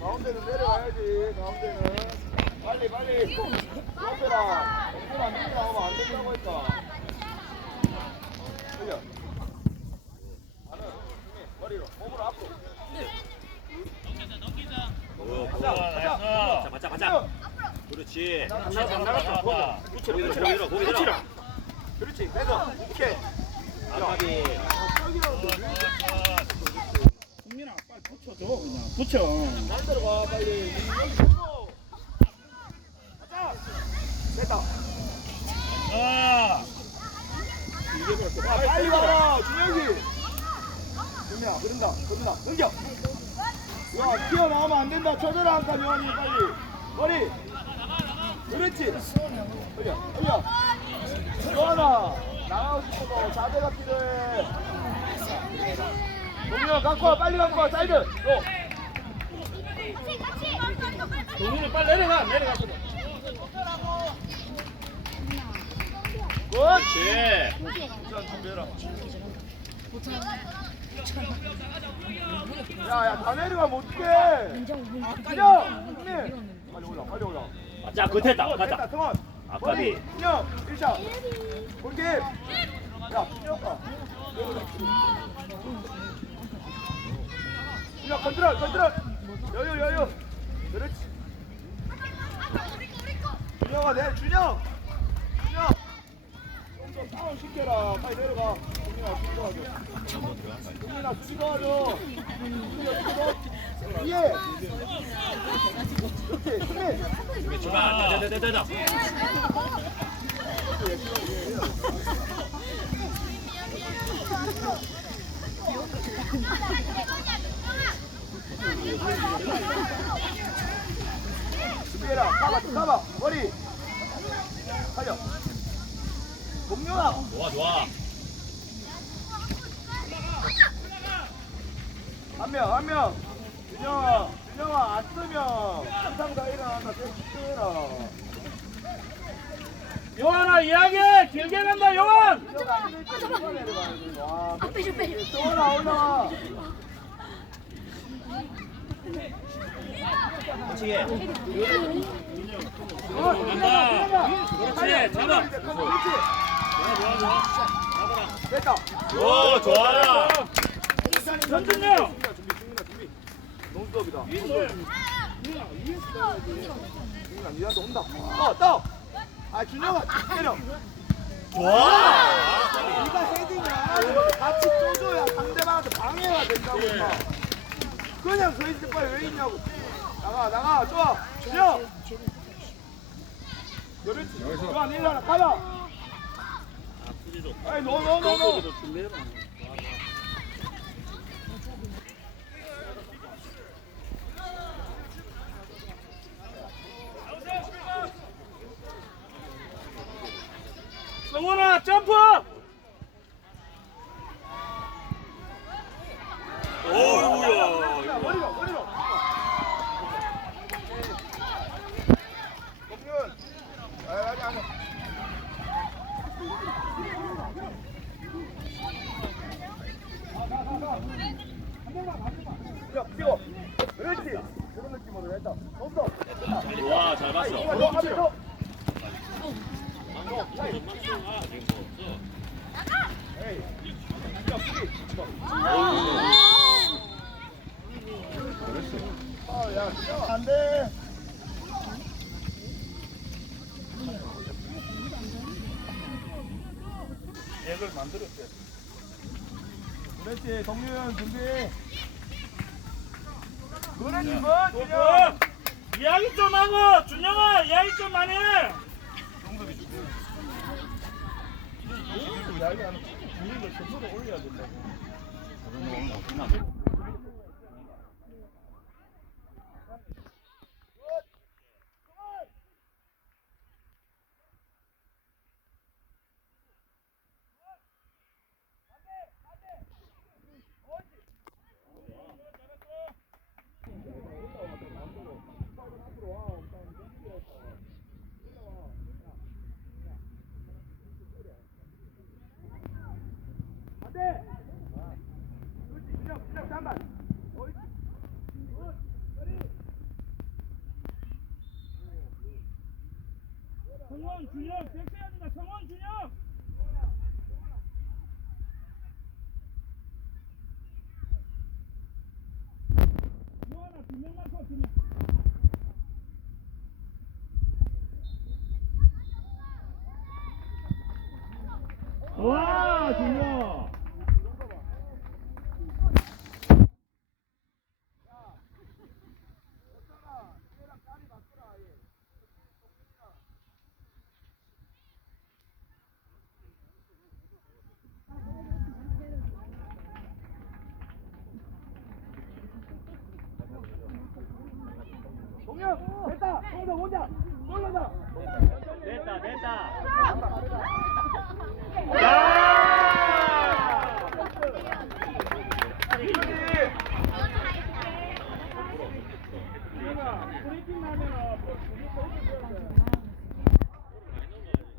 가운데는 내려와야지 가운데는. 빨리 빨리. 옆에라 동그라 밀고 나오면 안 된다고 했다 흘려 안은 머리로 몸으로 앞으로. 어, 가자 가자. 맞자, 맞자, 맞자. 그렇지. 안안 나갔다 거기 고기 들어, 고기 들어, 고기 들어. 그렇지. 그래서 오케이. 아까비. 빨리 붙여줘 그냥 붙여 잘 들어가 빨리 여기 들고 가자 됐다 아 야, 빨리 와라, 준혁이. 준혁아, 그런다, 그런다, 넘겨. 야, 튀어나오면 안 된다. 쳐져라, 한 칸, 요한이, 빨리. 머리. 그렇지. 흘려, 흘려. 요한아, 나가고 자세가 필요해. 동민아, 갖고 와, 빨리 갖고 와, 사이드. 또. 동민이 빨리 내려가 내려가서 그렇지. 그렇지. 자, 준비해라. 야, 야, 다 내려가면 어떡해. 그냥, 형님. 빨리 올라, 빨리 올라. 맞자, 끝했다. 됐다, 맞자. 성원. 아까비. 머리, 인형, 일자. 골킵. 야, 인형, 컨트롤, 컨트롤. 여유, 여유. 그렇지. 준영아, 내, 준영. 준영. 좀더 다운 시켜라. 빨리 내려가. 준영아, 수비 도와줘. 준영아, 수비 도와줘. 준영아, 수비 도와줘. 위에. 그렇지, 수비. 준비 출발. 자, 자, 자, 자, 자. 준비해라. 가봐, 가봐. 머리. 살려. 공룡아. 좋아, 좋아. 한 명, 한 명. 준영아, 준영아, 안 쓰면 항상 다 일어난다. 계속 해라. 요한아 이야기 길게 간다 요한 때 누가 내려가야 돼. 와, 아, 빼줘, 빼줘. 또 올라, 올라와. 그렇지. 어, 간다. 그렇지, 잡아. 좋아, 좋아, 좋아. 됐다. 오, 좋아. 전준영 준비다, 준비, 준비다, 준비. 농수업이다. 농수업. 준영아, 니한테 온다. 떠, 떠. 아, 준영아, 때려. 좋아. 네가 헤딩이야. 같이 떠줘야 상대방한테 방해가 된다고 임마. 그냥 서 있을 바에 왜 있냐고. 나가 나가 좋아. 준영. 그렇지. 좋아 일어나 가자. 아이 너 너 너 너. 성원아 점프 오우야. 머리로 머리로. 동윤. 아니 아니. 야, 뛰어. 그렇지. 그런 느낌으로 했다. 없어. 좋아, 잘 봤어. 이거 너 앞에 서. 에이. 야, 수비. 아, 야, 진짜 안 돼. 액을 만들었대 그렇지, 동윤 준비. 그렇지, 뭐, 어, 준영. 이야기 좀 하고 준영아 이야기 좀 많이 해 이야기하는 분위기를 스스로 올려야 된다고. 안 돼. 그렇지, 준영, 준영, 성원 준혁 백해야 된다. 성원 준혁! 요하나 두명 맞고 두명 와, 준영. 됐다 동영 혼자 올라가 됐다, 됐다. 야!